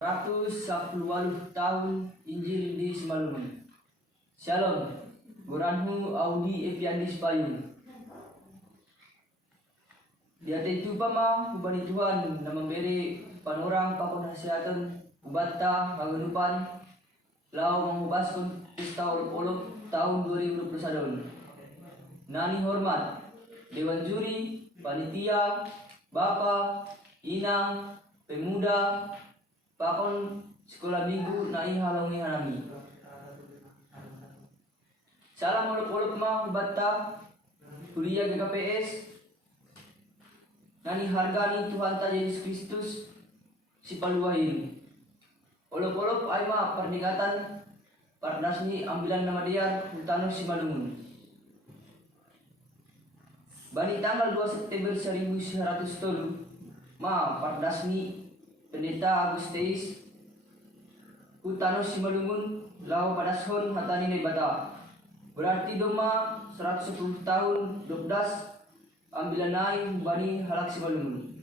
110 tahun Injil di Simalungun. Shalom, Guranhu Audi Epiandis Payung. Di atas itu pama ubani Tuhan na memberi panorang pakunasihatan ubata haganupan lau mengubaskan pesta olok tahun 2021. Nani hormat Dewan Juri, Panitia, Bapa, Inang, Pemuda, Pakon sekolah minggu nai halongi hanami. Salam olok-olok ma ubata kuliah GKPS. Nani hargani Tuhan ta Yesus Kristus si paluahin. Olok-olok ay ma perningatan pardasni ambilan nama dia Hutano Simalungun. Bani tanggal 2 September 1903 ma pardasni Pendeta Agustinus Hutano Simalungun lau padashon hatani ni bata. Berarti doma 110 tahun 12 ambilanai bani halak Simalungun.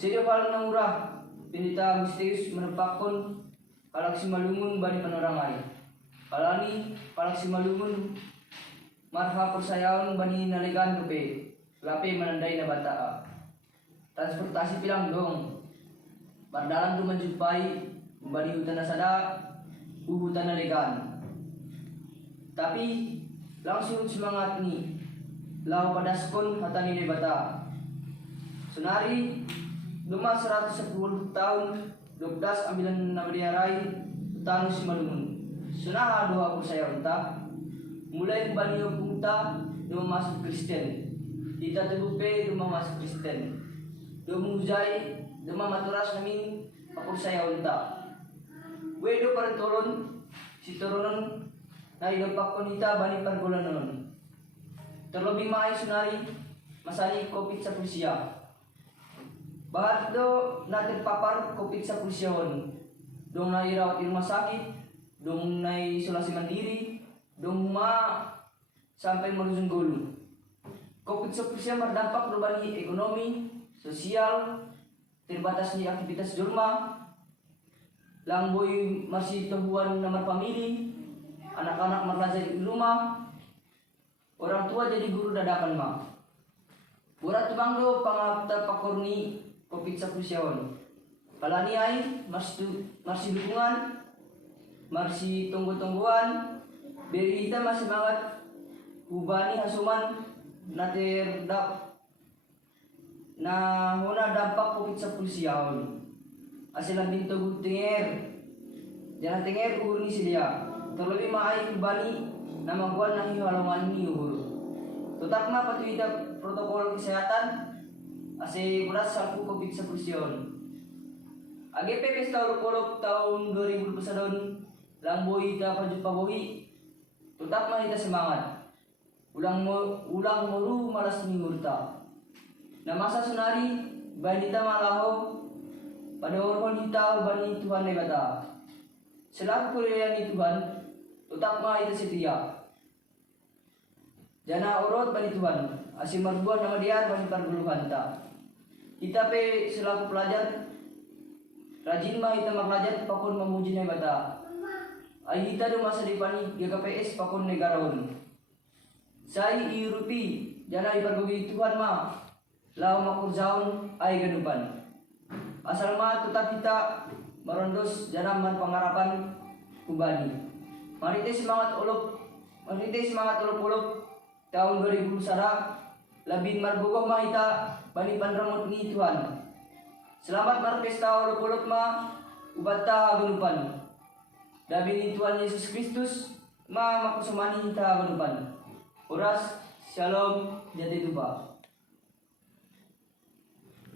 Sedia paling namurah Pendeta Agustinus menempatkan halak Simalungun bani panorangai. Halani halak Simalungun marha persayaon bani nalegan kepe. Lape menandai nabata. Transportasi pilang dong. Pardalam tu menjumpai bani hutan nasada, hutan nalegan. Tapi langsung semangat ni lau padaskon hatani debata. Senari duma 110 tahun 12 ambilan nabadiarai Hutano Simalungun. Senaha doa saya unta mulai bani punta duma masuk Kristen. Kita tegupe duma masuk Kristen. Duma muzai duma maturas namin apur saya unta. Wedo parentolon si turunan na idapakon ita bani pargolanon. Terlebih mai sunari masani COVID sa Prusia. Bahat do na terpapar COVID sa Prusion. Dong na irawat di rumah sakit, dong na isolasi mandiri, dong sampai merujung gulu. COVID sa Prusia berdampak berbani ekonomi, sosial, terbatas di aktivitas di rumah, langboy masih tehuan nomor pamili, anak-anak merlajar di rumah, orang tua jadi guru dadakan ma. Burat bangdo pangapta pakorni COVID sa Prusion. Kalani ay masih dukungan, masih tunggu-tungguan, beri kita masih semangat ubani hasuman na terdak na hona dampak COVID sa Prusion. Asilang binto tenger, jangan tenger uhur ni siya. Terlebih maay ubani na magwan na hihalongan ni uhur. Tutak na patuida protokol kesehatan ase beras salpu COVID sa Prusion. AGP pesta olok-olok tahun 2021 langboy ta pajupabohi. Tutak na ita semangat. Ulang moru malas ni hurta. Na masa sunari banita malaho pada orhon hita bani Tuhan negata. Selaku kuliah ni Tuhan tutak ma ita setia. Jana orot bani Tuhan asim marbuan nama dia bani parguluhan ta. Kita pe selaku pelajar rajin ma ita marlajar pakon memuji negata. Ai hita do masa depani GKPS pakon negaraon. Sai iurupi jana ipargogi Tuhan ma lau makurjaon ay ganupan. Asal ma tetap kita merondos janaman pengarapan kubani. Marite semangat olok tahun 2000 sada labin marbogoh ma ita bani panramot ni Tuhan. Selamat marpesta olok-olok ma ubata ganupan. Dabi ni Tuhan Yesus Kristus ma makusumani ita ganupan. Oras, shalom, jati tuba.